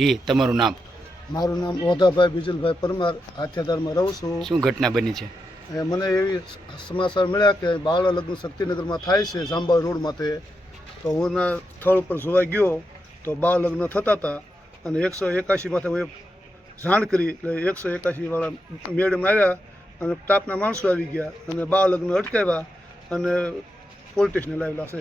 જી, તમારું નામ? મારું નામ ઓધાભાઈ બીજલભાઈ પરમાર, હાથિયાધારમાં રહું છું. શું ઘટના બની છે? મને એવી સમાચાર મળ્યા કે બાળ લગ્ન શક્તિનગરમાં થાય છે જાંબા રોડ માથે. તો હું એના સ્થળ ઉપર જોવા ગયો તો બાળ લગ્ન થતા હતા અને 181 માથે હું જાણ કરી એટલે 181 વાળા મેડમ આવ્યા અને સ્ટાફના માણસો આવી ગયા અને બાળ લગ્ન અટકાવ્યા અને પોલીસ સ્ટેશને લાવેલા છે.